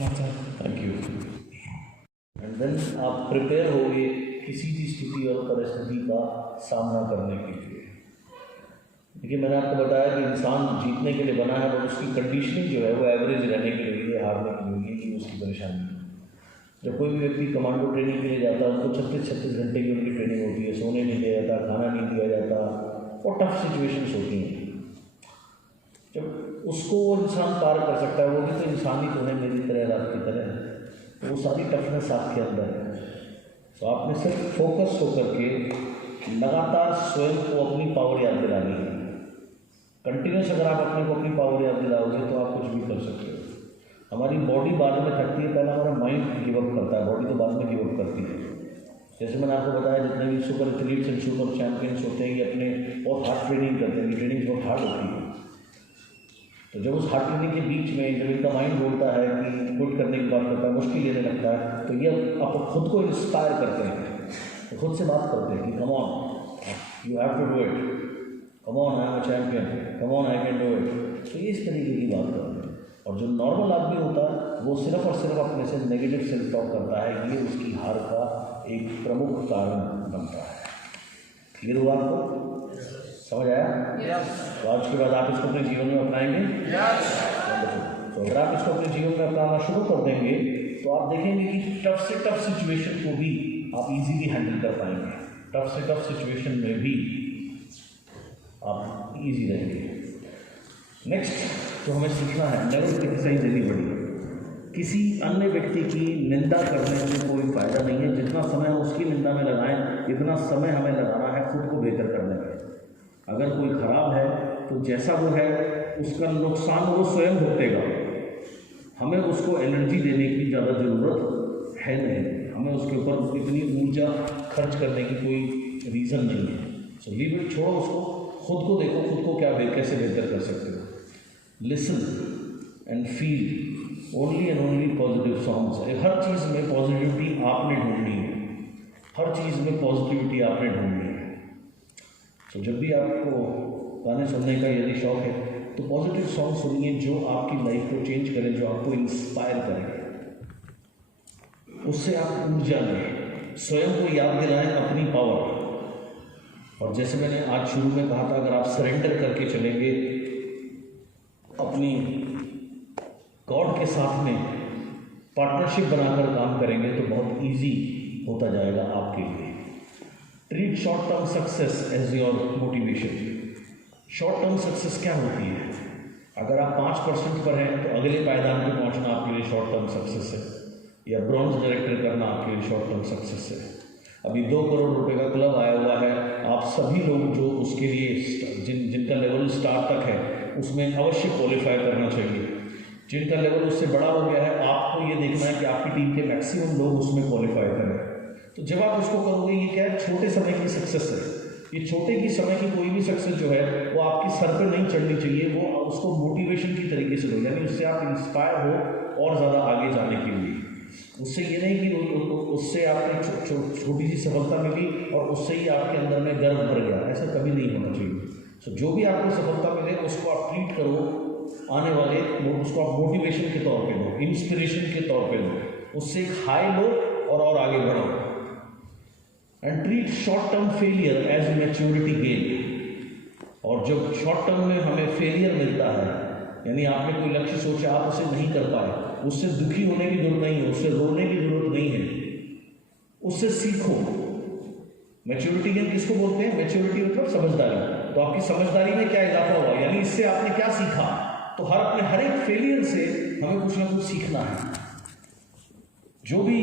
Thank you. And then आप prepare होगे किसी भी स्थिति और परिस्थिति का सामना करने के लिए। देखिए, मैंने आपको बताया कि इंसान जीतने के लिए बना है, बट उसकी कंडीशनिंग जो है वो एवरेज रहने के लिए, हारने के लिए, ये उसकी परेशानी है। जब कोई भी व्यक्ति कमांडो ट्रेनिंग के लिए जाता है, उनको 36 घंटे की उनकी ट्रेनिंग होती है, सोने नहीं दिया जाता, खाना नहीं दिया जाता, और टफ सिचुएशंस होती हैं। जब उसको वो इंसान पार कर सकता है, वो भी तो इंसान ही तो है, मेरी तरह, आपकी तरह, तो वो सारी टफनेस आपके अंदर है। तो आपने सिर्फ फोकस होकर के लगातार स्वयं को अपनी पावर याद दिलानी है। कंटिन्यूस अगर आप अपने को अपनी पावर याद दिलाओगे तो आप कुछ भी कर सकते हो। हमारी बॉडी बाद में थकती है, पहले हमारा माइंड गिव अप करता है, बॉडी तो बाद में गिव अप करती है। जैसे मैंने आपको बताया, जितने भी super athletes and super champions होते हैं, ये अपने बहुत हार्ड ट्रेनिंग करते हैं, ट्रेनिंग बहुत हार्ड होती है। तो जब उस हार्ड ट्रेनिंग के बीच में जब इनका माइंड बोलता है कि क्विट करने की बात करता है, मुश्किल लेने लगता है, तो ये आप खुद को इंस्पायर करते हैं, तो खुद से बात करते हैं कि come on, you have to do it, come on, I am a champion, come on, I can do it. तो ये इस तरीके की बात करते हैं। और जो नॉर्मल आदमी होता है वो सिर्फ और सिर्फ अपने से नेगेटिव सेल्फ टॉक करता है, ये उसकी हार का एक प्रमुख कारण बनता है। क्लियर हुआ आपको? समझ आया? तो आज के बाद आप इसको अपने जीवन में अपनाएंगे? तो अगर आप इसको अपने जीवन में अपनाना शुरू कर देंगे तो आप देखेंगे कि टफ से टफ सिचुएशन को भी आप इजीली हैंडल कर पाएंगे। टफ से टफ सिचुएशन में भी आप इजी रहेंगे। नेक्स्ट जो हमें सीखना है, नेवर क्रिटिसाइज एनीबॉडी। किसी अन्य व्यक्ति की निंदा करने में कोई फ़ायदा नहीं है। जितना समय हम उसकी निंदा में लगाएं, इतना समय हमें लगाना है खुद को बेहतर करने में। अगर कोई खराब है तो जैसा वो है उसका नुकसान वो स्वयं भुगतेगा। हमें उसको एनर्जी देने की ज़्यादा ज़रूरत है नहीं, हमें उसके ऊपर इतनी ऊर्जा खर्च करने की कोई रीज़न नहीं है। सो लीव इट, छोड़ो उसको, खुद को देखो, खुद को क्या कैसे बेहतर कर सकते हो। Listen and feel only and only positive songs. हर चीज़ में पॉजिटिविटी आपने ढूंढनी है, हर चीज़ में पॉजिटिविटी आपने ढूंढनी है। तो जब भी आपको गाने सुनने का यदि शौक है तो पॉजिटिव सॉन्ग सुनिए जो आपकी लाइफ को चेंज करें, जो आपको इंस्पायर करें, उससे आप ऊर्जा लें, स्वयं को याद दिलाएं अपनी पावर। और जैसे मैंने आज शुरू में कहा था, अगर आप सरेंडर करके चलेंगे अपनी गॉड के साथ में, पार्टनरशिप बनाकर काम करेंगे तो बहुत इजी होता जाएगा आपके लिए। Treat short term success as your motivation. Short term success क्या होती है? अगर आप 5% पर हैं तो अगले पायदान पे पहुंचना आपके लिए शॉर्ट टर्म सक्सेस है, या ब्रॉन्ज डायरेक्टर करना आपके लिए शॉर्ट टर्म सक्सेस है। अभी 2 करोड़ रुपए का क्लब आया हुआ है, आप सभी लोग जो उसके लिए जिनका लेवल स्टार तक है उसमें अवश्य क्वालिफाई करना चाहिए। जिनका लेवल उससे बड़ा हो गया है, आपको ये देखना है कि आपकी टीम के मैक्सिमम लोग उसमें क्वालिफाई करें। तो जब आप उसको करोगे, ये क्या है, छोटे समय की सक्सेस है। ये छोटे की समय की कोई भी सक्सेस जो है वो आपके सर पे नहीं चढ़नी चाहिए, वो उसको मोटिवेशन की तरीके से लो, यानी उससे आप इंस्पायर हो और ज़्यादा आगे जाने के लिए। उससे ये नहीं कि उससे आपको छोटी सी सफलता मिली और उससे ही आपके अंदर में गर्व भर गया, ऐसा कभी नहीं होना चाहिए। सो जो भी आपको सफलता मिले उसको आप ट्रीट करो, आने वाले उसको आप मोटिवेशन के तौर पे लो, इंस्पिरेशन के तौर पे लो, उससे एक हाई लो और आगे बढ़ो। And treat short term failure as maturity gain. और जब शॉर्ट टर्म में हमें फेलियर मिलता है, यानी आपने कोई लक्ष्य सोचा, आप उसे नहीं कर पाए, उससे दुखी होने की जरूरत नहीं है, उससे रोने की जरूरत नहीं है, उससे सीखो। मैच्योरिटी गेन किसको बोलते हैं? मैच्योरिटी मतलब समझदारी। तो आपकी समझदारी में क्या इजाफा हुआ, यानी इससे आपने क्या सीखा। तो हर एक फेलियर से हमें कुछ ना कुछ सीखना है। जो भी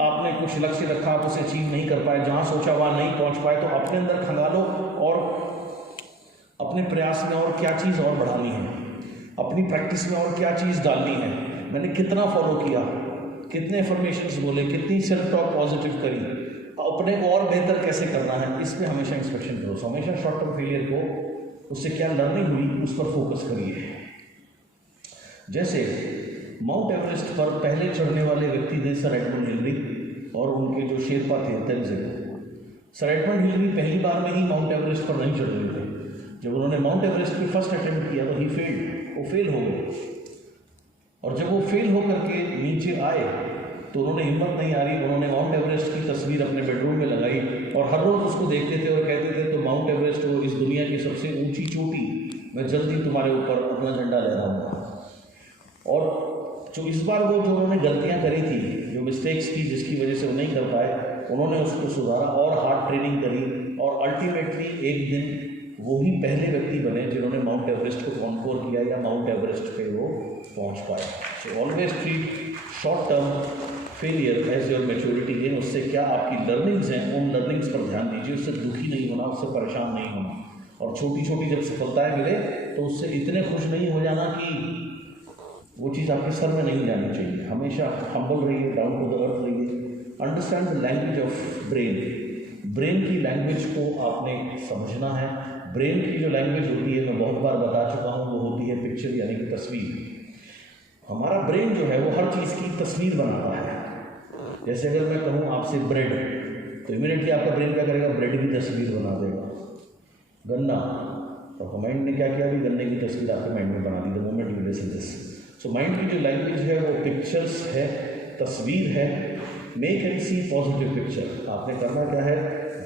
आपने कुछ लक्ष्य रखा, आप उसे अचीव नहीं कर पाए, जहाँ सोचा वहाँ नहीं पहुँच पाए, तो अपने अंदर खंगालो और अपने प्रयास में और क्या चीज़ और बढ़ानी है, अपनी प्रैक्टिस में और क्या चीज़ डालनी है। मैंने कितना फॉलो किया, कितने अफर्मेशंस बोले, कितनी सेल्फ टॉक पॉजिटिव करी, अपने को और बेहतर कैसे करना है, इस पर हमेशा इंस्पेक्शन करो। तो हमेशा शॉर्ट टर्म फेलियर को, उससे क्या लर्निंग हुई, उस पर फोकस करिए। जैसे माउंट एवरेस्ट पर पहले चढ़ने वाले व्यक्ति थे सर एडमंड हिलरी, और उनके जो शेरपा थे तेंजिंग। सर एडमंड हिलरी पहली बार में ही माउंट एवरेस्ट पर नहीं चढ़ रहे थे। जब उन्होंने माउंट एवरेस्ट पे फर्स्ट अटेम्प्ट किया तो वो फेल हो गए। और जब वो फेल होकर के नीचे नीचे आए तो उन्होंने हिम्मत नहीं आ रही, उन्होंने माउंट एवरेस्ट की तस्वीर अपने बेडरूम में लगाई और हर रोज़ उसको देखते थे और कहते थे तो माउंट एवरेस्ट वो इस दुनिया की सबसे ऊंची चोटी, मैं जल्दी तुम्हारे ऊपर अपना झंडा लहराऊंगा। और जो इस बार वो जो उन्होंने गलतियां करी थी, जो मिस्टेक्स की जिसकी वजह से वो नहीं कर पाए, उन्होंने उसको सुधारा और हार्ड ट्रेनिंग करी और अल्टीमेटली एक दिन वो ही पहले व्यक्ति बने जिन्होंने माउंट एवरेस्ट को कॉन्कोर किया या माउंट एवरेस्ट पे वो पहुंच पाए। So always treat short term failure as your maturity gain. उससे क्या आपकी लर्निंग्स हैं, उन लर्निंग्स पर ध्यान दीजिए, उससे दुखी नहीं होना, उससे परेशान नहीं होना। और छोटी छोटी जब सफलताएं मिले तो उससे इतने खुश नहीं हो जाना कि वो चीज़ आपके सर में नहीं जानी चाहिए। हमेशा हम्बल रहिए, डाउन टू द अर्थ रहिए। Understand the language of brain. Brain की लैंग्वेज को आपने समझना है। ब्रेन की जो लैंग्वेज होती है, मैं बहुत बार बता चुका हूँ, वो होती है पिक्चर यानी कि तस्वीर। हमारा ब्रेन जो है वो हर चीज़ की तस्वीर बनाता है। जैसे अगर मैं कहूँ आपसे ब्रेड, तो इमीडिएटली आपका ब्रेन क्या करेगा, ब्रेड की तस्वीर बना देगा। गन्ना, तो माइंड ने क्या किया, भी गन्ने की तस्वीर आपके माइंड में बना दी the moment you listen this. So mind की जो लैंग्वेज है वो पिक्चर्स है, तस्वीर है। Make and see positive picture. आपने करना क्या है,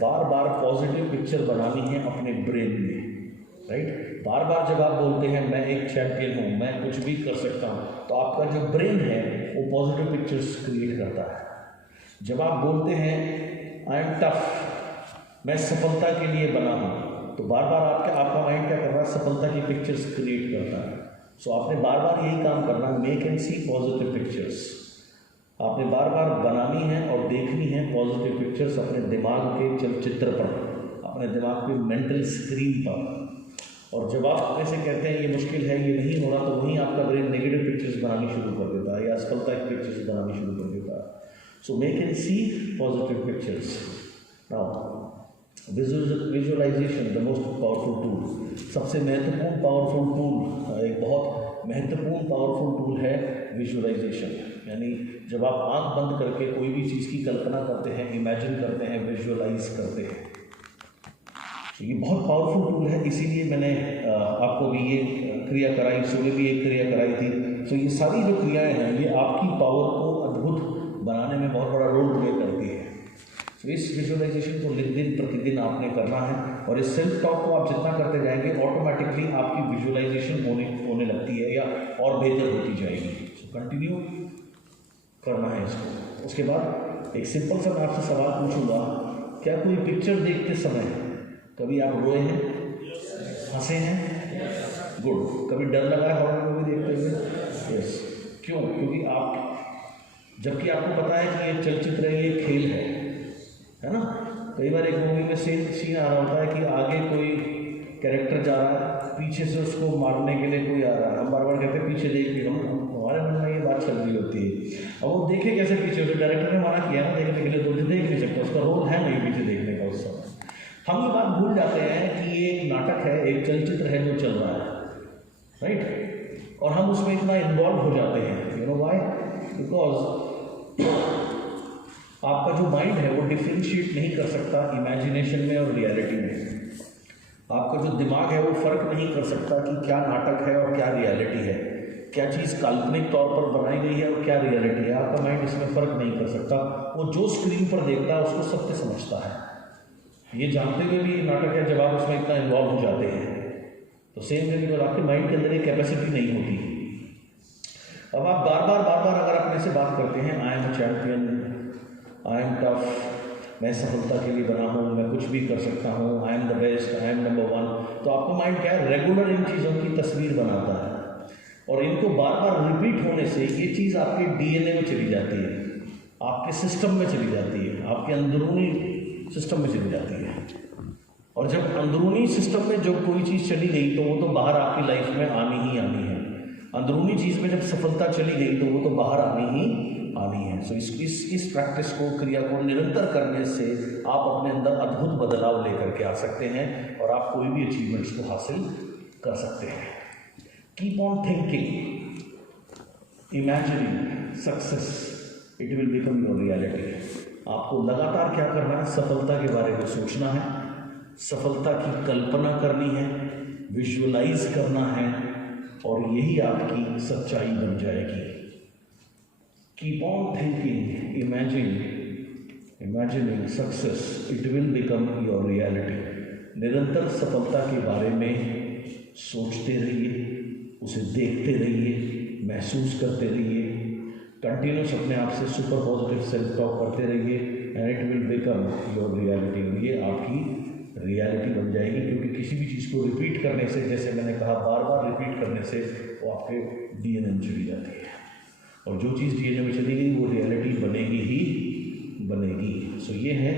बार बार पॉजिटिव पिक्चर बनानी है अपने ब्रेन में, राइट। बार बार जब आप बोलते हैं मैं एक चैंपियन हूँ, मैं कुछ भी कर सकता हूँ, तो आपका जो ब्रेन है वो पॉजिटिव पिक्चर्स क्रिएट करता है। जब आप बोलते हैं आई एम टफ, मैं सफलता के लिए बना हूँ, तो बार बार आपका माइंड क्या कर रहा है, सफलता की पिक्चर्स क्रिएट करता है। सो आपने बार बार यही काम करना है, make and see positive pictures. आपने बार बार बनानी है और देखनी है पॉजिटिव पिक्चर्स अपने दिमाग के चलचित्र पर, अपने दिमाग के मेंटल स्क्रीन पर। और जब आप ऐसे कहते हैं ये मुश्किल है, ये नहीं हो रहा, तो वहीं आपका ब्रेन नेगेटिव पिक्चर्स बनानी शुरू कर देता है या असफलता की पिक्चर्स बनानी शुरू कर देता है। So make and see positive pictures. Now visualisation the most powerful tool. सबसे महत्वपूर्ण पावरफुल टूल, एक बहुत महत्वपूर्ण पावरफुल टूल है विजुअलाइजेशन। यानी जब आप आंख बंद करके कोई भी चीज़ की कल्पना करते हैं, इमेजिन करते हैं, विजुअलाइज करते हैं, तो ये बहुत पावरफुल टूल है। इसीलिए मैंने आपको भी ये क्रिया कराई, सुबह भी एक क्रिया कराई थी। तो ये सारी जो क्रियाएं हैं ये आपकी पावर को अद्भुत बनाने में बहुत बड़ा रोल प्ले करती है। तो इस विजुअलाइजेशन को दिन प्रतिदिन आपने करना है और इस सेल्फ टॉक को आप जितना करते जाएंगे ऑटोमेटिकली आपकी विजुअलाइजेशन होने लगती है या और बेहतर होती जाएगी। सो कंटिन्यू करना है इसको। उसके बाद एक सिंपल सा मैं आपसे सवाल पूछूंगा, क्या कोई पिक्चर देखते समय कभी आप रोए हैं, हंसे हैं? गुड। कभी डर लगा है हॉरर मूवी देखते हुए? यस। क्यों? क्योंकि जबकि आपको पता है कि ये चलचित्र है, ये खेल है ना। कई बार एक मूवी में सीन आ रहा होता है कि आगे कोई कैरेक्टर जा रहा है, पीछे से उसको मारने के लिए कोई आ रहा है। हम बार बार कहते हैं पीछे देखिए, हमारे मन में ये बात चल रही होती है। अब वो देखे कैसे पीछे, उसे डायरेक्टर ने मना किया ना देखने के लिए, तो देख नहीं सकता, उसका रोल है नहीं पीछे देखने का उस समय। हम ये बात भूल जाते हैं कि ये एक नाटक है, एक चलचित्र है जो चल रहा है, राइट। और हम उसमें इतना इन्वॉल्व हो जाते हैं। You know why? बिकॉज आपका जो माइंड है वो डिफ्रेंशिएट नहीं कर सकता इमेजिनेशन में और रियलिटी में। आपका जो दिमाग है वो फर्क नहीं कर सकता कि क्या नाटक है और क्या रियलिटी है, क्या चीज़ काल्पनिक तौर पर बनाई गई है और क्या रियलिटी है। आपका माइंड इसमें फ़र्क नहीं कर सकता। वो जो स्क्रीन पर देखता है उसको सत्य समझता है। ये जानते हुए भी नाटक है, जब आप उसमें इतना इन्वॉल्व हो जाते हैं तो सेम वे बिकॉज आपके माइंड के अंदर एक कैपेसिटी नहीं होती। अब आप बार बार अगर अपने से बात करते हैं आई am a champion, I am tough, मैं सफलता के लिए बना हूँ, मैं कुछ भी कर सकता हूँ, I am the best, I am number one, तो आपका माइंड क्या है, रेगुलर इन चीज़ों की तस्वीर बनाता है और इनको बार बार रिपीट होने से ये चीज़ आपके डीएनए में चली जाती है, आपके सिस्टम में चली जाती है, आपके अंदरूनी सिस्टम में चली जाती है। और जब अंदरूनी सिस्टम में जो कोई चीज़ चली गई तो वो तो बाहर आपकी लाइफ में आनी ही आनी है। अंदरूनी चीज़ में जब सफलता चली गई तो वो तो बाहर आनी है। सो इस प्रैक्टिस को, क्रिया को निरंतर करने से आप अपने अंदर अद्भुत बदलाव लेकर के आ सकते हैं और आप कोई भी अचीवमेंट्स को हासिल कर सकते हैं। Keep on thinking, imagining success, it will become your reality. आपको लगातार क्या करना है, सफलता के बारे में सोचना है, सफलता की कल्पना करनी है, विजुअलाइज करना है और यही आपकी सच्चाई बन जाएगी। Keep on thinking, imagining success, it will become your reality. निरंतर सफलता के बारे में सोचते रहिए, उसे देखते रहिए, महसूस करते रहिए, कंटिन्यूस अपने आप से सुपर पॉजिटिव सेल्फ टॉक करते रहिए, and it will become your reality. और ये आपकी रियलिटी बन जाएगी, क्योंकि किसी भी चीज़ को रिपीट करने से, जैसे मैंने कहा, बार बार रिपीट करने से वो आपके डीएनए में चली जाती है, और जो चीज़ डीएनए में चली गई वो रियलिटी बनेगी ही बनेगी। सो ये है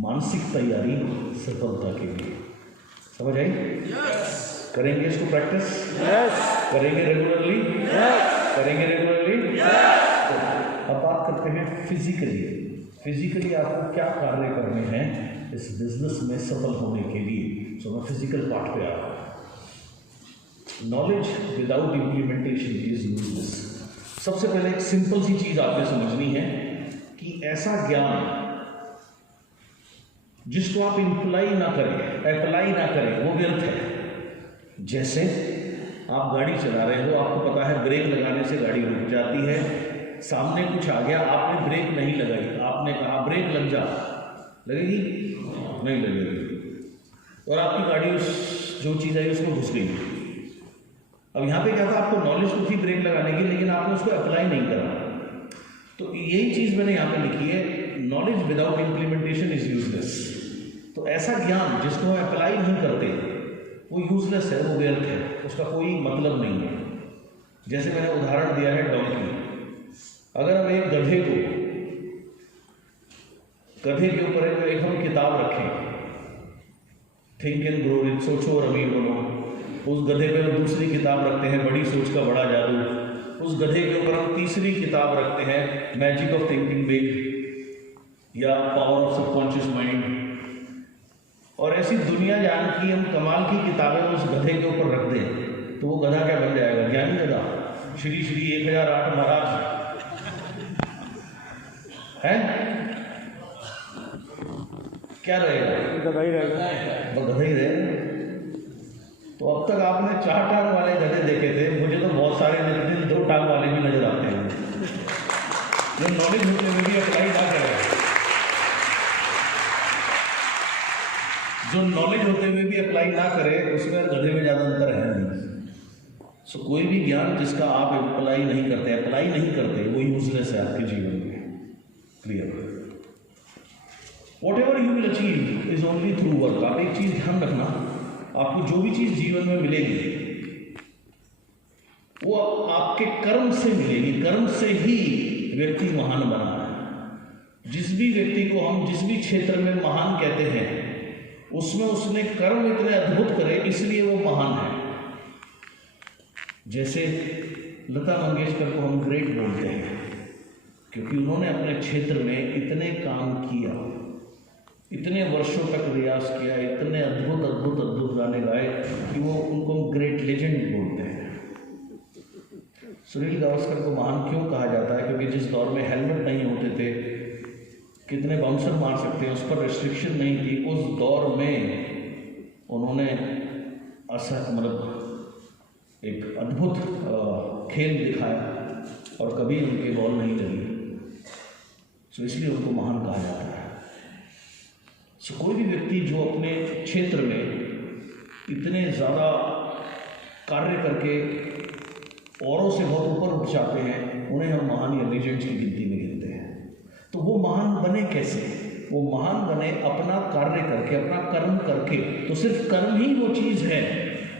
मानसिक तैयारी सफलता के लिए। समझ आई? करेंगे इसको प्रैक्टिस? करेंगे रेगुलरली? करेंगे रेगुलरली? अब बात करते हैं फिजिकली आपको क्या कार्य करने हैं इस बिजनेस में सफल होने के लिए। सो मैं फिजिकल पार्ट पे आ रहा हूँ। Knowledge without implementation is useless. सबसे पहले एक सिंपल सी चीज आपने समझनी है कि ऐसा ज्ञान जिसको आप अप्लाई ना करें वो व्यर्थ है। जैसे आप गाड़ी चला रहे हो, आपको पता है ब्रेक लगाने से गाड़ी रुक जाती है, सामने कुछ आ गया, आपने ब्रेक नहीं लगाई, आपने कहा ब्रेक लग जा, लगेगी? नहीं लगेगी, और आपकी गाड़ी उस जो चीज़ आई उसमें घुस गई। अब यहाँ पे क्या था, आपको नॉलेज तो थी ब्रेक लगाने की, लेकिन आपने उसको अप्लाई नहीं करा। तो यही चीज़ मैंने यहाँ पे लिखी है, knowledge without implementation is useless. तो ऐसा ज्ञान जिसको हम अप्लाई नहीं करते वो यूजलेस है, वो व्यर्थ है, उसका कोई मतलब नहीं है। जैसे मैंने उदाहरण दिया है डॉन्की। अगर हम एक गधे के ऊपर एक हम किताब रखें, थिंक एंड ग्रो रिच, सोचो और अमीर बनो, उस गधे पे हम दूसरी किताब रखते हैं, बड़ी सोच का बड़ा जादू, उस गधे के ऊपर हम तीसरी किताब रखते हैं, मैजिक ऑफ थिंकिंग बिग या पावर ऑफ सबकॉन्शियस माइंड, और ऐसी दुनिया जान की हम कमाल की किताबें उस गधे के ऊपर रख दें, तो वो गधा क्या बन जाएगा? ज्ञानी गधा। श्री 1008 महाराज है, क्या रहेगा? गधा ही रहेगा, वो गधा ही रहेगा। तो अब तक आपने 4 टांग वाले गधे देखे थे, मुझे तो बहुत सारे दिन 2 टांग वाले भी नजर आते हैं, जो नॉलेज होते हुए भी अप्लाई ना करें, जो नॉलेज होते हुए भी अप्लाई ना करे, उसमें गधे में ज़्यादा अंतर है नहीं। सो कोई भी ज्ञान जिसका आप अप्लाई नहीं करते वो यूजलेस है आपके जीवन में। Clear? What ever you will achieve is only through work. आप एक चीज ध्यान रखना, आपको जो भी चीज जीवन में मिलेगी वो आपके कर्म से मिलेगी, कर्म से ही व्यक्ति महान बना है। जिस भी व्यक्ति को हम जिस भी क्षेत्र में महान कहते हैं, उसमें उसने कर्म इतने अद्भुत करे इसलिए वो महान है। जैसे लता मंगेशकर को हम ग्रेट बोलते हैं क्योंकि उन्होंने अपने क्षेत्र में इतने काम किया, इतने वर्षों तक रियाज किया, इतने अद्भुत गाने गाए कि वो उनको ग्रेट लेजेंड बोलते हैं। सुनील गावस्कर को महान क्यों कहा जाता है? क्योंकि जिस दौर में हेलमेट नहीं होते थे, कितने बाउंसर मार सकते हैं, उस पर रिस्ट्रिक्शन नहीं थी, उस दौर में उन्होंने मतलब एक अद्भुत खेल दिखाया और कभी उनके बॉल नहीं लगी, सो इसलिए उनको महान कहा जाता है। सो कोई भी व्यक्ति जो अपने क्षेत्र में इतने ज़्यादा कार्य करके औरों से बहुत ऊपर उठ जाते हैं, उन्हें हम महान या लीजेंड्स की गिनती में गिनते हैं। तो वो महान बने कैसे? वो महान बने अपना कार्य करके, अपना कर्म करके। तो सिर्फ कर्म ही वो चीज़ है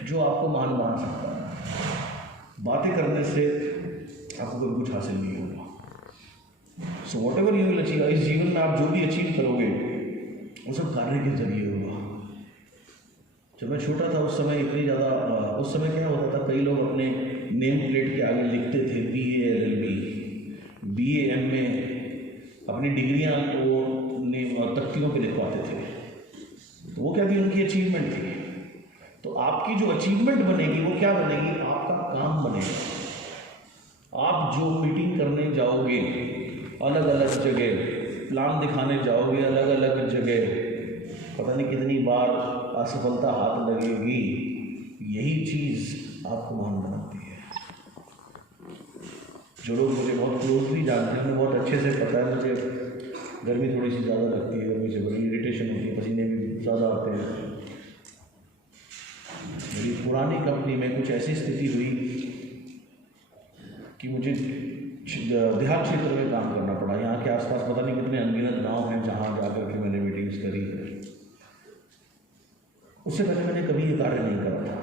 जो आपको महान बना सकता है। बातें करने से आपको कोई कुछ हासिल नहीं होगा। So what ever you will achieve, इस जीवन में आप जो भी अचीव करोगे वो सब कार्य के जरिए होगा। जब मैं छोटा था उस समय इतनी ज़्यादा उस समय क्या होता था, कई लोग अपने नेम प्लेट के आगे लिखते थे BA LLB, BA MA, अपनी डिग्रियाँ वो तख्तियों पे लिखवाते थे। तो वो क्या थी? उनकी अचीवमेंट थी। तो आपकी जो अचीवमेंट बनेगी वो क्या बनेगी? आपका काम बनेगा। आप जो मीटिंग करने जाओगे, अलग अलग जगह प्लान दिखाने जाओगे, अलग अलग जगह, पता नहीं कितनी बार असफलता हाथ लगेगी, यही चीज़ आपको महान बनाती है। जो लोग मुझे बहुत क्लोजली जानते हैं उन्हें बहुत अच्छे से पता है मुझे गर्मी थोड़ी सी ज़्यादा लगती है, गर्मी से बड़ी इरिटेशन होती है, पसीने भी ज़्यादा आते हैं। मेरी पुरानी कंपनी में कुछ ऐसी स्थिति हुई कि मुझे देहात क्षेत्र में काम करना पड़ा। यहाँ के आसपास पता नहीं कितने अनगिनत गाँव हैं जहाँ जाकर के मैंने मीटिंग्स करी। उससे पहले मैंने कभी ये कार्य नहीं करा था,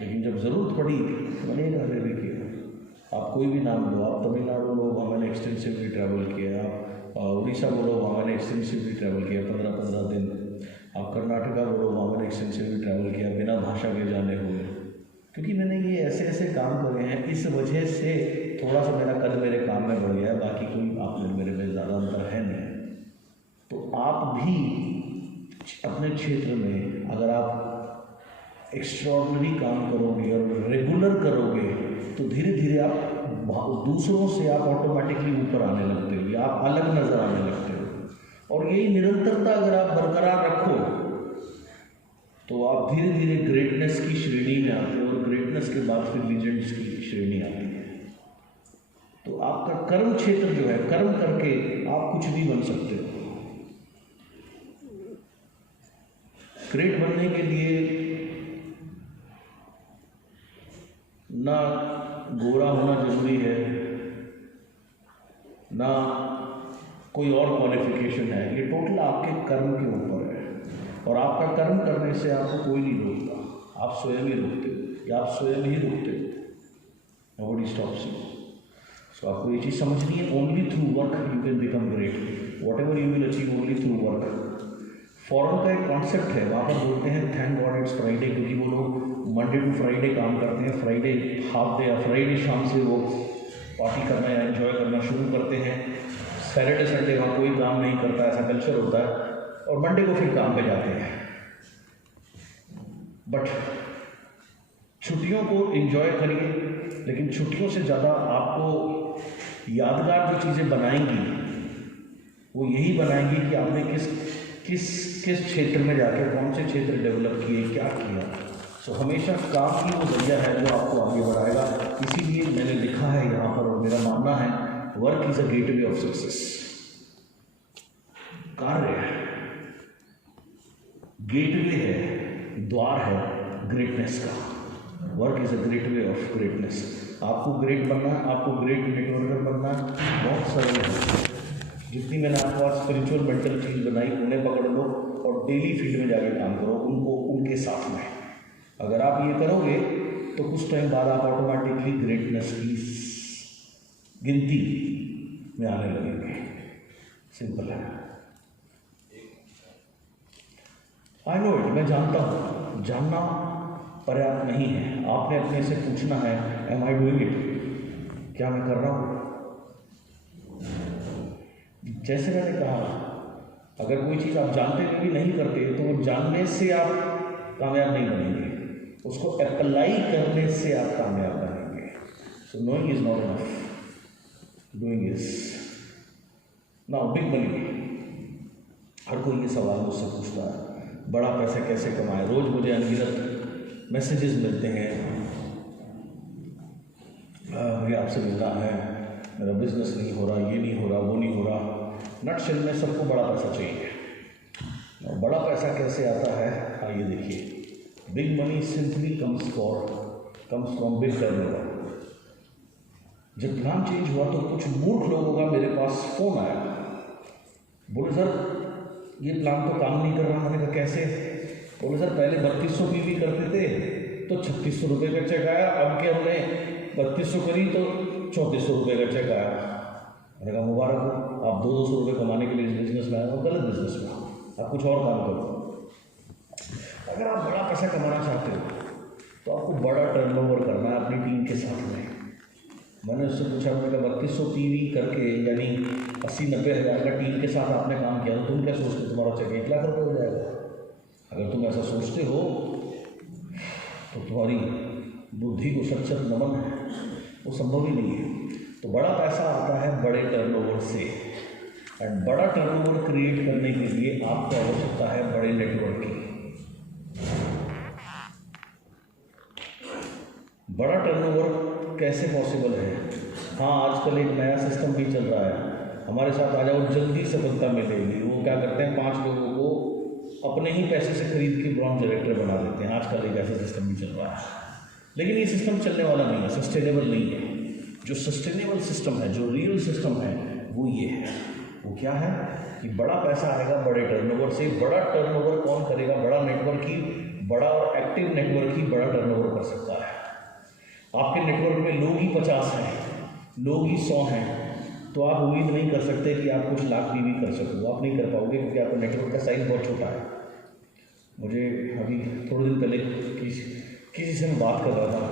लेकिन जब ज़रूरत पड़ी तो मैंने ये कार्य भी किया। आप कोई भी नाम लो, आप तमिलनाडु लो, वहाँ मैंने एक्सटेंसिवली ट्रैवल किया। आप उड़ीसा बोलो, वहाँ मैंने एक्सटेंसिवली ट्रैवल किया 15-15 दिन। आप कर्नाटका बोलो, वहाँ मैंने एक्सटेंसिवली ट्रैवल किया बिना भाषा के जाने हुए, क्योंकि मैंने ये ऐसे ऐसे काम करे हैं। इस वजह से थोड़ा सा मेरा कद मेरे काम में बढ़ गया है, बाकी कोई आप मेरे में ज़्यादा अंतर है नहीं। तो आप भी अपने क्षेत्र में अगर आप एक्स्ट्रॉर्डनरी काम करोगे और रेगुलर करोगे तो धीरे धीरे आप दूसरों से आप ऑटोमेटिकली ऊपर आने लगते हो या आप अलग नज़र आने लगते हो। और यही निरंतरता अगर आप बरकरार रखो तो आप धीरे धीरे ग्रेटनेस की श्रेणी में आते हो, और ग्रेटनेस के बाद फिर लीजेंड्स की श्रेणी आती है। तो आपका कर्म क्षेत्र जो है, कर्म करके आप कुछ भी बन सकते हो। ग्रेट बनने के लिए ना गोरा होना जरूरी है, ना कोई और क्वालिफिकेशन है। ये टोटल आपके कर्म के ऊपर है, और आपका कर्म करने से आपको कोई नहीं रोकता। आप स्वयं ही रोकते हो या आप स्वयं ही रोकते हो। Nobody stops you. सो आपको ये चीज़ समझनी है, only through work you can become great. What ever you will achieve only through work. Foreign का एक कॉन्सेप्ट है, वहाँ पर बोलते हैं थैंक गॉड इट्स फ्राइडे, क्योंकि वो लोग मंडे टू फ्राइडे काम करते हैं। फ्राइडे हाफ डे या फ्राइडे शाम से वो पार्टी करना या एंजॉय करना शुरू करते हैं। सैटरडे संडे वहाँ कोई काम नहीं करता, ऐसा कल्चर होता है, और मंडे को फिर काम पे जाते हैं। बट छुट्टियों को एंजॉय करिए, लेकिन छुट्टियों से ज़्यादा आपको यादगार जो चीज़ें बनाएंगी वो यही बनाएंगी कि आपने किस क्षेत्र में जाके कौन से क्षेत्र डेवलप किए, क्या किया। सो हमेशा काम ही वो जरिया है जो आपको आगे बढ़ाएगा। इसीलिए मैंने लिखा है यहाँ पर, और मेरा मानना है work is a gateway of success. कार्य गेटवे है, द्वार है ग्रेटनेस का। Work is a gateway of greatness. आपको ग्रेट बनना, आपको ग्रेट नेटवर्कर बनना बहुत सरल है। जितनी मैंने आपको आज स्पिरिचुअल मेंटल चीज़ बनाई उन्हें पकड़ लो और डेली फील्ड में जाकर काम करो उनको, उनके साथ में। अगर आप ये करोगे तो कुछ टाइम बाद आप ऑटोमेटिकली ग्रेटनेस की गिनती में आने लगेंगे। सिंपल है। आई नो इट, मैं जानता हूँ, जानना पर्याप्त नहीं है। आपने अपने से पूछना है, एम आई डूइंग इट, क्या मैं कर रहा हूँ। जैसे मैंने कहा, अगर कोई चीज़ आप जानते हुए भी नहीं करते तो वो जानने से आप कामयाब नहीं बनेंगे, उसको अप्लाई करने से आप कामयाब बनेंगे। So knowing is not enough, doing is. Now big money, हर कोई ये सवाल मुझसे पूछता है, बड़ा पैसा कैसे कमाएं। रोज मुझे अनगिनत मैसेजेस मिलते हैं, मुझे आपसे मिलना है, मेरा बिजनेस नहीं हो रहा, ये नहीं हो रहा, वो नहीं हो रहा। नटशेल में सबको बड़ा पैसा चाहिए। और बड़ा पैसा कैसे आता है, आइए देखिए। Big money simply comes from big turnover. जब प्लान चेंज हुआ तो कुछ मूर्ख लोगों का मेरे पास फोन आया, बोले सर ये प्लान तो काम नहीं कर रहा। मैंने कहा कैसे? बोले सर पहले 3200 पीवी करते थे तो 3600 रुपये का चेक आया, अब के हमने 3200 करी तो 3400 रुपये का चेक आया। मैंने कहा मुबारक हो, आप 200 रुपये कमाने के लिए इस बिजनेस में आए हो, गलत बिजनेस में हो, आप कुछ और काम करो। अगर आप बड़ा पैसा कमाना चाहते हो तो आपको बड़ा टर्नओवर करना है अपनी टीम के साथ में। मैंने उससे पूछा, मैंने कहा 3200 पीवी करके यानी 80-90 हज़ार का टीम के साथ आपने काम किया तो तुम क्या सोचते तुम्हारा चेक 1 लाख रुपये हो जाएगा? अगर तुम ऐसा सोचते हो तो तुम्हारी बुद्धि को सच नमन है, वो संभव ही नहीं है। तो बड़ा पैसा आता है बड़े टर्नओवर से, एंड बड़ा टर्नओवर क्रिएट करने के लिए आपको आवश्यकता है बड़े नेटवर्क की। बड़ा टर्नओवर कैसे पॉसिबल है? हाँ आजकल एक नया सिस्टम भी चल रहा है, हमारे साथ आ जाओ जल्दी सफलता मिलेगी। वो क्या करते हैं, 5 लोगों को अपने ही पैसे से खरीद के ब्रॉन्ज डायरेक्टर बना देते हैं। आजकल एक ऐसा सिस्टम भी चल रहा है, लेकिन ये सिस्टम चलने वाला नहीं है, सस्टेनेबल नहीं है। जो सस्टेनेबल सिस्टम है, जो रियल सिस्टम है, वो ये है। वो क्या है कि बड़ा पैसा आएगा बड़े टर्नओवर से। बड़ा टर्नओवर कौन करेगा? बड़ा नेटवर्क ही, बड़ा और एक्टिव नेटवर्क ही बड़ा टर्नओवर कर सकता है। आपके नेटवर्क में लोग ही 50 हैं, लोग ही 100 हैं, तो आप उम्मीद नहीं कर सकते कि आप कुछ लाख भी कर सको। आप नहीं कर पाओगे, क्योंकि आपका नेटवर्क का साइज बहुत छोटा है। मुझे अभी थोड़े दिन पहले किसी से मैं बात कर रहा था,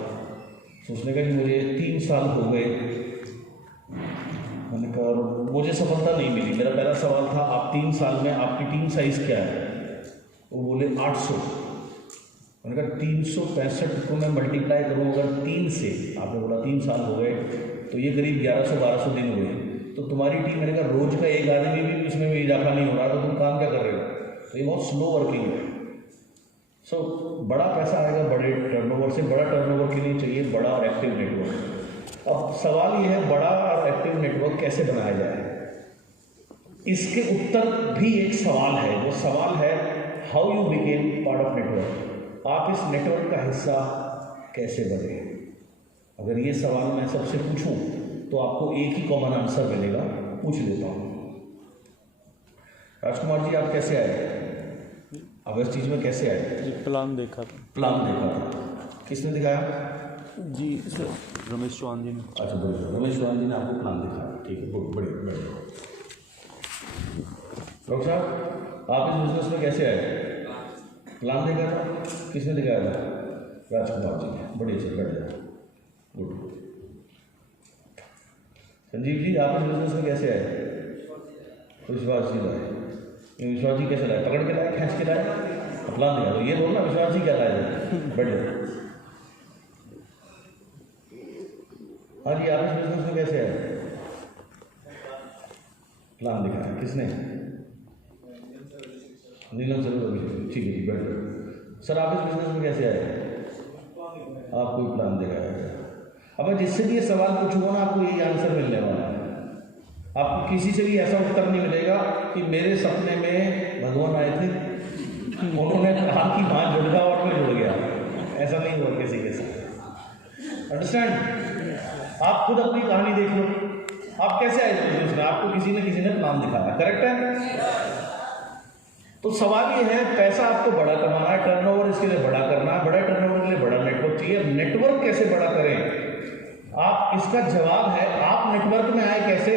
सोचने का कि मुझे 3 साल हो गए, मैंने कहा मुझे सफलता नहीं मिली। मेरा पहला सवाल था, आप 3 साल में आपकी टीम साइज़ क्या है? वो बोले 800। मैंने कहा 365 को मैं मल्टीप्लाई करूँ अगर 3 से, आपने बोला 3 साल हो गए, तो ये करीब 1100-1200 दिन हुए। तो तुम्हारी टीम, मैंने कहा रोज का एक आदमी भी उसमें भी इजाफा नहीं हो रहा, तो तुम काम क्या कर रहे हो? तो ये बहुत स्लो वर्किंग है। सो बड़ा पैसा आएगा बड़े टर्नओवर से। बड़ा टर्नओवर के लिए चाहिए बड़ा और एक्टिव नेटवर्क। अब सवाल ये है, बड़ा और एक्टिव नेटवर्क कैसे बनाया जाए? इसके उत्तर भी एक सवाल है। वो सवाल है, how you became part of network. आप इस नेटवर्क का हिस्सा कैसे बने? अगर ये सवाल मैं सबसे पूछूं तो आपको एक ही कॉमन आंसर मिलेगा। पूछ लेता हूँ, राजकुमार जी आप कैसे आए? अब इस चीज़ में कैसे आए? जी प्लान देखा था। प्लान देखा था, किसने दिखाया? जी सर, रमेश चौहान जी ने। अच्छा बढ़िया, रमेश चौहान जी ने आपको प्लान दिखाया, ठीक है, बढ़िया बढ़िया। डॉक्टर साहब आप इस बिजनेस में कैसे आए? प्लान देखा था, किसने दिखाया था? राजकुमार जी ने, बढ़िया सर, बढ़िया, गुड। संजीव जी आप इस बिजनेस में कैसे आए? विश्वास जी लाए। विश्वास जी कैसे लाए? पकड़ के लाए, खींच के लाए, प्लान दिया? तो ये बोलना विश्वास जी क्या लाए? बढ़िया। हाँ जी आप इस बिजनेस में कैसे आए? प्लान दिखाया, किसने? नीलम सर, ठीक है जी, बढ़िया। सर आप इस बिजनेस में कैसे आए? आपको ही प्लान दिखाया। अब जिससे भी ये सवाल पूछूंगा ना, आपको यही आंसर मिलने वाला है। आपको किसी से भी ऐसा उत्तर नहीं मिलेगा कि मेरे सपने में भगवान आए थे, उन्होंने कहा कि वहाँ जुड़ गया और मैं जुड़ गया। ऐसा नहीं हुआ किसी के साथ। अंडरस्टैंड? आप खुद अपनी कहानी देख लो, आप कैसे आए थे बिजनेस में? आपको किसी ने प्लान दिखाया, करेक्ट है? तो सवाल ये है, पैसा आपको बड़ा कमाना है, टर्नओवर इसके लिए बड़ा करना है, बड़ा टर्नओवर के लिए बड़ा नेटवर्क चाहिए। नेटवर्क कैसे बड़ा करें? आप, इसका जवाब है, आप नेटवर्क में आए कैसे?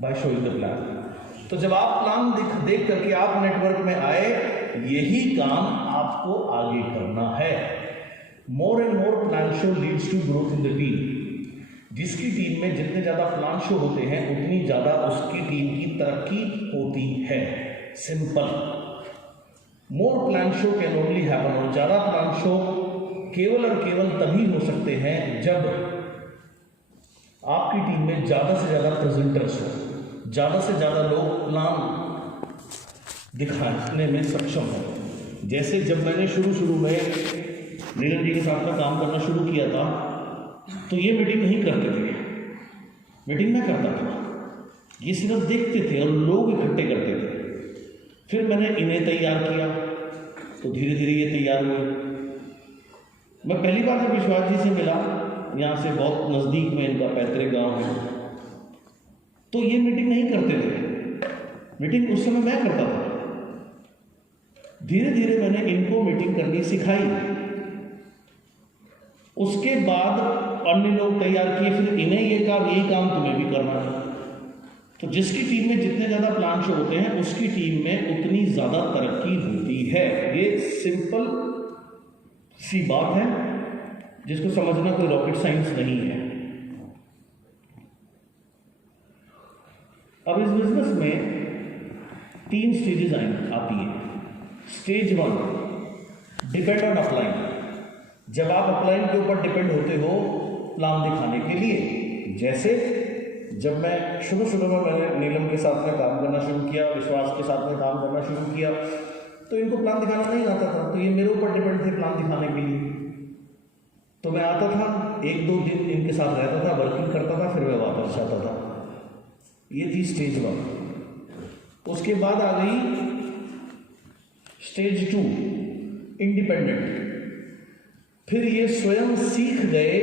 By showing the plan. तो जब आप प्लान देख करके आप नेटवर्क में आए, यही काम आपको आगे करना है। More and more plan show leads to growth in the team. जिसकी टीम में जितने ज्यादा प्लान शो होते हैं, उतनी ज्यादा उसकी टीम की तरक्की होती है। Simple. More plan show can only happen, और ज्यादा प्लान शो केवल और केवल तभी हो सकते हैं जब आपकी टीम में ज्यादा से ज्यादा प्रेजेंटर्स हो, ज्यादा से ज्यादा लोग प्लान दिखाने में सक्षम हो। जैसे जब मैंने शुरू में नीलम जी के साथ में काम करना शुरू किया था, तो ये मीटिंग नहीं करते थे, मीटिंग मैं करता था, ये सिर्फ देखते थे और लोग इकट्ठे करते थे। फिर मैंने इन्हें तैयार किया, तो धीरे धीरे ये तैयार हुए। मैं पहली बार जब विश्वास जी से मिला, यहाँ से बहुत नज़दीक में इनका पैतृक गांव है, तो ये मीटिंग नहीं करते थे, मीटिंग उस समय मैं करता था। धीरे धीरे मैंने इनको मीटिंग करनी सिखाई, उसके बाद अन्य लोग तैयार किए, फिर इन्हें ये काम तुम्हें भी करना है। तो जिसकी टीम में जितने ज़्यादा प्लान शो होते हैं, उसकी टीम में उतनी ज़्यादा तरक्की होती है। ये सिंपल सी बात है, जिसको समझना कोई रॉकेट साइंस नहीं है। अब इस बिजनेस में 3 स्टेजेस आती है। Stage 1, depend on upline. जब आप अपलाइन के ऊपर डिपेंड होते हो प्लान दिखाने के लिए। जैसे जब मैं शुरू में मैंने नीलम के साथ में काम करना शुरू किया, विश्वास के साथ में काम करना शुरू किया, तो इनको प्लान दिखाना नहीं आता था, तो ये मेरे ऊपर डिपेंड थे प्लान दिखाने के लिए। तो मैं आता था, 1-2 दिन इनके साथ रहता था, वर्किंग करता था, फिर मैं वापस जाता था। ये थी स्टेज 1। उसके बाद आ गई स्टेज 2, इंडिपेंडेंट। फिर ये स्वयं सीख गए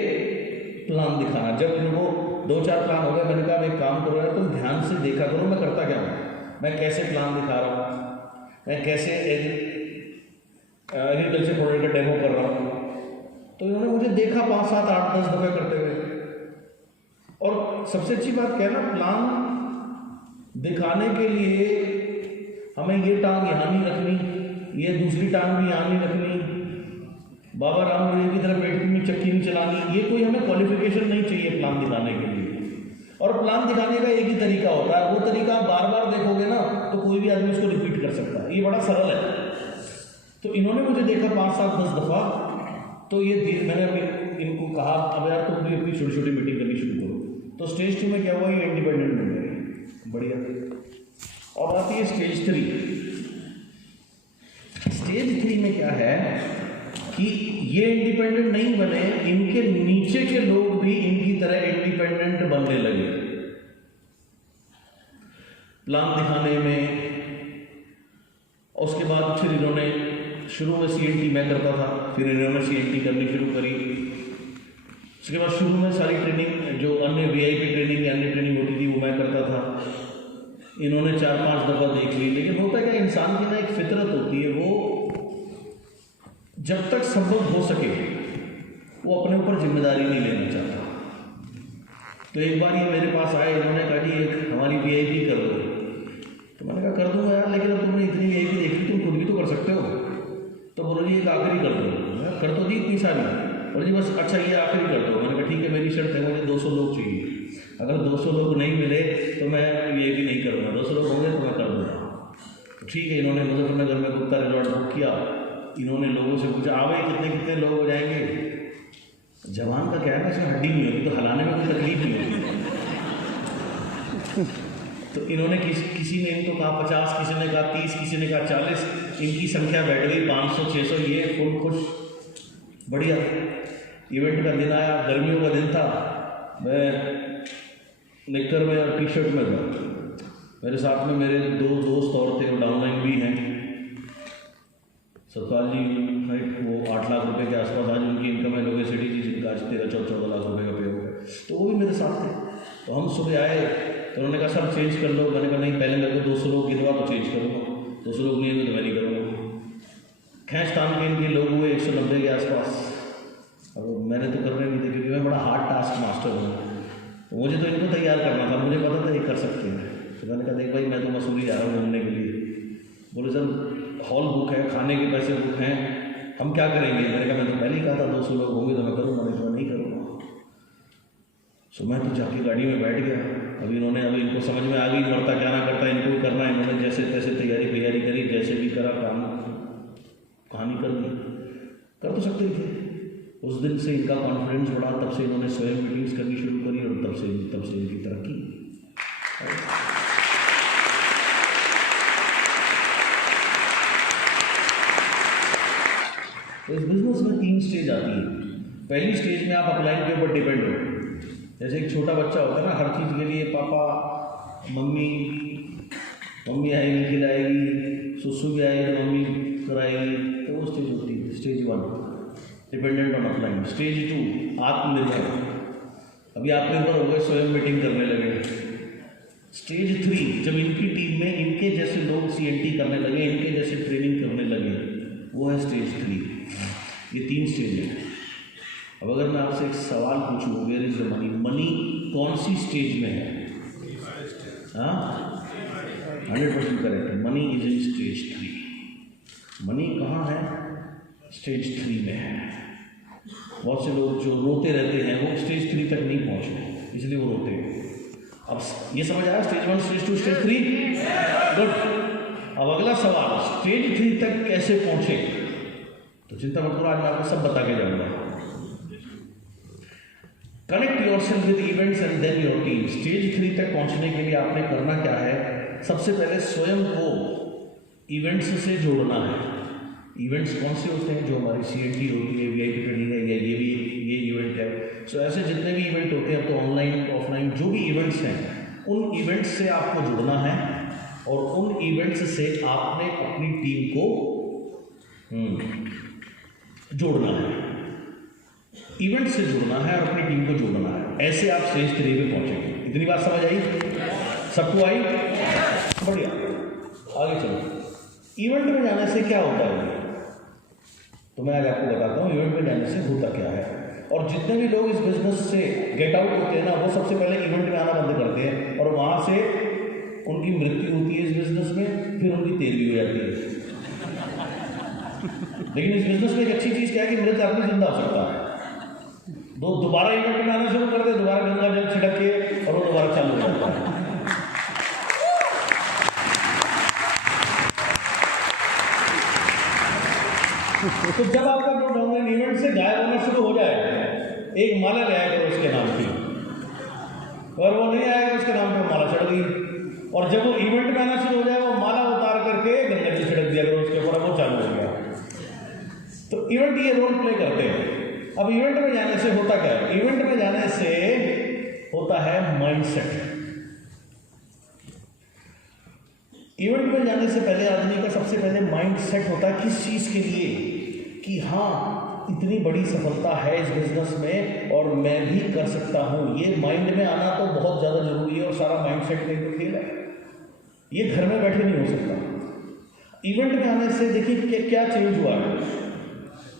प्लान दिखाना। जब इनको 2-4 प्लान हो गए, मैंने कहा एक काम करो यार, तुम ध्यान से देखा करो मैं करता क्या हूँ, मैं कैसे प्लान दिखा रहा हूँ, मैं कैसे एग्रीकल्चर प्रोडक्ट का डेमो कर रहा हूँ। तो इन्होंने मुझे देखा 5, 7, 8, 10 दफ़े करते हुए। और सबसे अच्छी बात क्या है ना, प्लान दिखाने के लिए हमें ये टांग यहाँ नहीं रखनी, ये दूसरी टांग भी यहाँ नहीं रखनी, बाबा रामदेव की तरह पेट में चक्की नहीं चलानी, ये कोई हमें क्वालिफिकेशन नहीं चाहिए प्लान दिखाने के लिए। और प्लान दिखाने का एक ही तरीका होता है, वो तरीका आप बार बार देखोगे ना तो कोई भी आदमी उसको रिपीट कर सकता है, ये बड़ा सरल है। तो इन्होंने मुझे देखा 5, 7, 10 दफ़ा, तो ये मैंने अभी इनको कहा अब यार तुम भी अपनी छोटी छोटी मीटिंग करनी शुरू करो। तो स्टेज 2 में क्या हुआ, ये इंडिपेंडेंट बन गए, बढ़िया। और आती है स्टेज 3। स्टेज 3 में क्या है कि ये इंडिपेंडेंट नहीं बने, इनके नीचे के लोग भी इनकी तरह इंडिपेंडेंट बनने लगे प्लान दिखाने में। उसके बाद फिर इन्होंने शुरू में CNT मैं करता था, फिर इन्होंने CNT करनी शुरू करी। उसके बाद शुरू में सारी ट्रेनिंग जो अन्य VIP ट्रेनिंग या अन्य ट्रेनिंग होती थी वो मैं करता था। इन्होंने 4-5 दफ़ा देख ली। लेकिन होता क्या, इंसान की ना एक फितरत होती है, वो जब तक संभव हो सके वो अपने ऊपर जिम्मेदारी नहीं लेना चाहता। तो एक बार ये मेरे पास आए, इन्होंने कहा कि एक हमारी VIP कर दो। तो मैंने कहा कर दूंगा यार, लेकिन अब तुमने इतनी VIP देखी, तुम खुद भी तो कर सकते हो। तो बोलो जी एक आखिरी कर दो। मैं कर तो दी इतनी सारी, बोलो जी बस अच्छा ये आखिरी कर दो। मैंने कहा ठीक है, मेरी शर्त है, मुझे 200 लोग चाहिए। अगर 200 लोग नहीं मिले तो मैं VIP नहीं करूँगा, 200 लोग होंगे तो मैं कर दूँगा। तो ठीक है, इन्होंने मुजफ्फरनगर में गुप्ता रिजॉर्ट बुक किया। इन्होंने लोगों से पूछा आ भाई कितने कितने लोग हो जाएंगे। जवान का क्या है ना, इसमें हड्डी नहीं होती तो हिलाने में कोई तकलीफ नहीं होती। तो इन्होंने किसी ने इनको कहा 50, किसी ने कहा 30, किसी ने कहा 40। इनकी संख्या बैठ गई 500, 600। ये फुल खुश, बढ़िया। इवेंट का दिन आया, गर्मियों का दिन था, मैं निक्कर में और T-शर्ट में था। मेरे साथ में मेरे 2 दोस्त और थे, वो डाउनलाइन भी हैं। सतपाल जी वो 8 लाख रुपए के आसपास आज उनकी इनकम है, लोग सिटी जी जिनका आज 13-14 लाख रुपए का पे हो गया। तो वो भी मेरे साथ थे। तो हम सुबह आए तो उन्होंने कहा सर चेंज कर लो। मैंने कहा नहीं, पहले मेरे को 200 लोग गिनवा तो चेंज करूँगा, 200 लोग नहीं हुए तो मैं नहीं करूँगा। खैच तान के इनके लोग हुए 190 के आसपास। अब मैंने तो करने नहीं थे क्योंकि मैं बड़ा हार्ड टास्क मास्टर हूँ, तो मुझे तो इनको तैयार करना था, मुझे पता था ये कर सकते हैं। तो मैंने कहा देख भाई मैं तो मसूरी जा रहा हूँ घूमने के लिए। बोले सर हॉल बुक है, खाने के पैसे बुक हैं, हम क्या करेंगे। मैंने कहा मैं तो पहले ही कहा था 200 लोग होंगे तो मैं करूँगा, नहीं तो मैं नहीं करूँगा। सो मैं तो जाके गाड़ी में बैठ गया। अभी इनको समझ में आ गई मरता क्या ना करता, इनको भी करना। इन्होंने जैसे तैसे तैयारी करी, जैसे भी करा, काम कहानी कर दी, कर तो सकते थे। उस दिन से इनका कॉन्फिडेंस बढ़ा, तब से इन्होंने स्वयं मीटिंग्स करनी शुरू करी और तब से इनकी तरक्की। इस बिजनेस में 3 स्टेज आती है। पहली स्टेज में आप अपलाइन के ऊपर डिपेंड हो। जैसे एक छोटा बच्चा होता है ना, हर चीज़ के लिए पापा मम्मी आएगी खिलाएगी, सुसु भी आएगी तो मम्मी कराएगी, तो वो स्टेज होती है। Stage 1 dependent on upline. Stage 2 आत्मनिर्भर, अभी आत्मनिर्भर हो गए, स्वयं मीटिंग करने लगे। स्टेज 3 जब इनकी टीम में इनके जैसे लोग CNT करने लगे, इनके जैसे ट्रेनिंग करने लगे, वो है स्टेज 3। ये 3 स्टेज है। अब अगर मैं आपसे एक सवाल पूछूं, where is the money, money कौन सी स्टेज में है? हाँ 100% करेक्ट है, money is in stage 3। Money कहाँ है? स्टेज 3 में है। बहुत से लोग जो रोते रहते हैं वो स्टेज 3 तक नहीं पहुँचे, इसलिए वो रोते हैं। अब ये समझ आया, स्टेज 1, स्टेज 2, स्टेज 3, गुड। अब अगला सवाल, स्टेज 3 तक कैसे पहुँचे? तो चिंता मत करो, आज मैं आपको सब बता के जाऊँगा। Connect yourself with events and then your team. Stage 3 तक पहुंचने के लिए आपने करना क्या है? सबसे पहले स्वयं को इवेंट्स से जोड़ना है। इवेंट्स कौन से होते हैं? जो हमारी CNT होती है, VIP ट्रेनिंग है, या ये इवेंट है। सो ऐसे जितने भी इवेंट होते हैं, अब तो ऑनलाइन ऑफलाइन जो भी इवेंट्स हैं, उन इवेंट्स से आपको जुड़ना है और उन इवेंट्स से आपने अपनी टीम को जोड़ना है, इवेंट से जुड़ना है और अपनी टीम को जोड़ना है। ऐसे आप स्टेज 3 पे पहुंचेंगे। इतनी बात समझ आई? सबको आई? बढ़िया, आगे चलो। इवेंट में जाने से क्या होता है, तो मैं आज आपको बताता हूँ इवेंट में जाने से होता क्या है। और जितने भी लोग इस बिजनेस से गेट आउट होते हैं ना, वो सबसे पहले इवेंट में आना बंद करते हैं और वहाँ से उनकी मृत्यु होती है इस बिजनेस में, फिर उनकी तेरवी हो जाती है। लेकिन इस बिजनेस में एक अच्छी चीज़ क्या है कि मृत आदमी जिंदा हो सकता है। दोबारा इवेंट में आना शुरू कर दे, दोबारा गंगा जल छिड़क के और वो दोबारा चालू हो जाता है। तो जब आपका जो डाउनलाइन इवेंट से गायब होना शुरू हो जाए, एक माला ले आया करो उसके नाम की, और वो नहीं आएगा उसके नाम पे माला चढ़ गई। और जब वो इवेंट में आना शुरू हो जाए, वो माला उतार करके गंगा जल छिड़क दिया करो उसके ऊपर, वो चालू हो गया। तो इवेंट ये रोल प्ले करते हैं। अब इवेंट में जाने से होता क्या है? इवेंट में जाने से होता है माइंडसेट। इवेंट में जाने से पहले आदमी का सबसे पहले माइंडसेट होता है किस चीज के लिए, कि हाँ इतनी बड़ी सफलता है इस बिजनेस में और मैं भी कर सकता हूं। ये माइंड में आना तो बहुत ज्यादा जरूरी है और सारा माइंडसेट का खेल है, ये घर में बैठे नहीं हो सकता। इवेंट में आने से देखिए क्या चेंज हुआ है।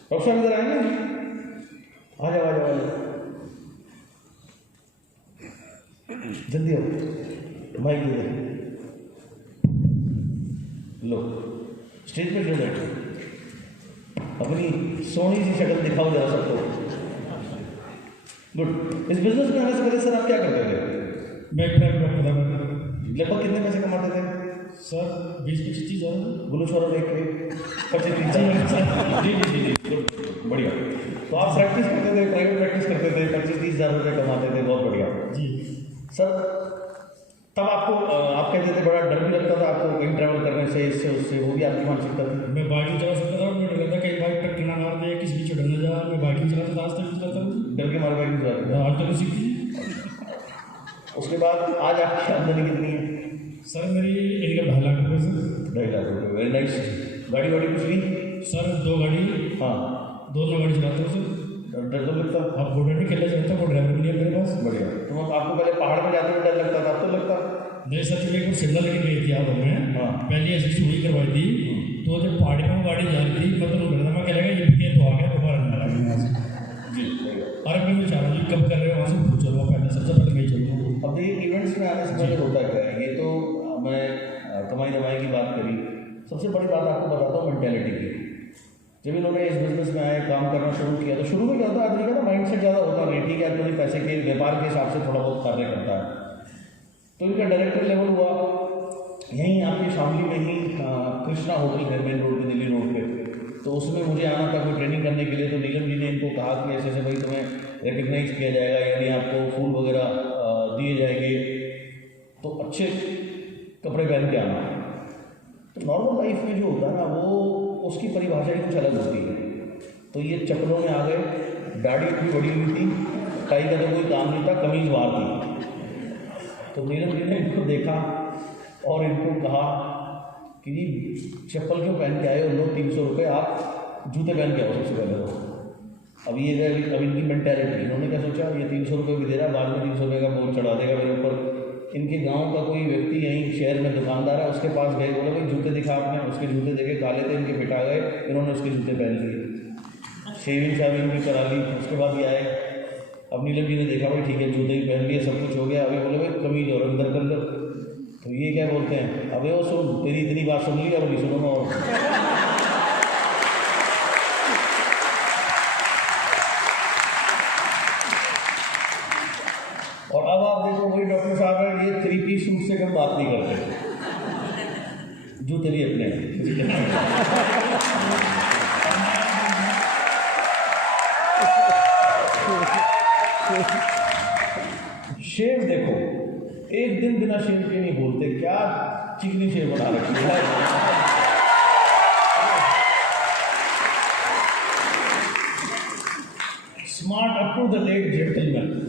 डॉक्टर साहब इधर आएंगे, आ जाओ आ जाओ जल्दी आओ, माइक दे लो, स्टेज पे क्यों बैठे? अपनी सोनी सी शक्ल दिखाओ जरा सबको। गुड। इस बिजनेस में आने से पहले सर आप क्या करते थे? मैं लगभग कितने पैसे कमाते थे सर? 20-25 हज़ार। बोलो छोरा देख के 25-30 जी जी जी जी गुड, बढ़िया। तो आप प्रैक्टिस करते थे, प्राइवेट प्रैक्टिस करते थे, 25-30 हज़ार रुपये कमाते थे, बहुत बढ़िया जी सर। तब आपको आप कहते थे बड़ा डर भी लगता था आपको कहीं ट्रैवल करने से, इससे उससे, वो भी आपकी मानसिकता थी? मैं बाइक नहीं चला सकता था, मैं डर लगता कहीं बाइक टक्कर ना मार दे, किसी भी चढ़ ना जा। मैं बाइक नहीं चलाता था, आज तक नहीं चलाता हूँ। डर के मारे बाइक नहीं चलाते? आज तक नहीं सीखी। उसके बाद आज आपकी आमदनी कितनी है? सर मेरी इनकम 2.5 लाख रुपये सर। 2.5 लाख रुपये, वेरी नाइस। गाड़ी वाड़ी कुछ ली? सर 2 गाड़ी, हाँ 2 गाड़ी चलाता हूँ सर। डर तो लगता? अब बोर्डर भी खेलना चाहता हूँ, वो ड्राइवर भी नहीं है मेरे पास। बढ़िया। तो आपको पहले पहाड़ पर जाते हुए डर लगता था, अब तो लगता? नहीं सर, चलिए एक बार शिमला लेके गई थी आप हमें, हाँ पहले ऐसी चोरी करवाई थी, तो जब पहाड़ी में गाड़ी जा रही थी, मैं तो लग रहा था, मैं कह रहा ये भी तो आ गया, दोबारा नहीं आ रहा जी। और अब मैं चाह रहा हूँ कब कर रहे हो वहाँ से पूछ चलो, पहले सबसे पहले मैं चलूँ। अब देखिए इवेंट्स में आने से पहले होता क्या है, ये तो मैं कमाई दमाई की बात करी, सबसे बड़ी बात आपको बताता हूँ मेंटेलिटी की। जब इन्होंने इस बिजनेस में आए, काम करना शुरू किया, तो शुरू में क्या होता है आदमी का ना माइंडसेट ज़्यादा होता नहीं, ठीक है आदमी पैसे के व्यापार के हिसाब से थोड़ा बहुत कार्य करता है। तो इनका डायरेक्टर लेवल हुआ यहीं आपकी शामली में ही, कृष्णा होटल है मेन रोड पे, दिल्ली रोड पे। तो उसमें मुझे आना था कोई ट्रेनिंग करने के लिए, तो नीलम जी ने इनको कहा कि ऐसे ऐसे भाई तुम्हें रिकग्नाइज किया जाएगा, यानी आपको फूल वगैरह दिए जाएंगे, तो अच्छे कपड़े पहन के आना। तो नॉर्मल लाइफ में जो होता है ना, वो उसकी परिभाषा ही कुछ अलग होती है। तो ये चप्पलों में आ गए, दाढ़ी इतनी बड़ी हुई थी, टाई का तो कोई काम नहीं था, कमीज बाहर थी। तो नीलम जी ने इनको देखा और इनको कहा कि जी चप्पल क्यों पहन के आए हो, लो 300 रुपये, आप जूते पहन के आओ सबसे पहले। तो अब ये अब इनकी मेंटेलिटी, इन्होंने क्या सोचा, ये 300 रुपये भी दे रहा है, बाद में 300 रुपये का बोझ चढ़ा देगा मेरे ऊपर। इनके गांव का कोई व्यक्ति यहीं शहर में दुकानदार है, उसके पास गए, बोले भाई जूते दिखा आपने, उसके जूते देखे, काले थे, इनके पिटा गए, इन्होंने उसके जूते पहन लिए, शेविंग शाविंग भी करा ली। उसके बाद ये आए, अब नीलम जी ने देखा भाई ठीक है जूते भी पहन लिए, सब कुछ हो गया, अभी बोले भाई कमीज और अंदर कर लो। तो ये क्या बोलते हैं, अबे वो सुन, तेरी इतनी बात सुन ली, अब नहीं सुनूंगा। और अब आप देखो वही डॉक्टर साहब है, ये 3 पीस सूट से कम बात नहीं करते, जूते भी अपने शेव देखो, एक दिन बिना शेव के नहीं बोलते, क्या चिकनी शेव बना रखी है। Smart to the late gentleman.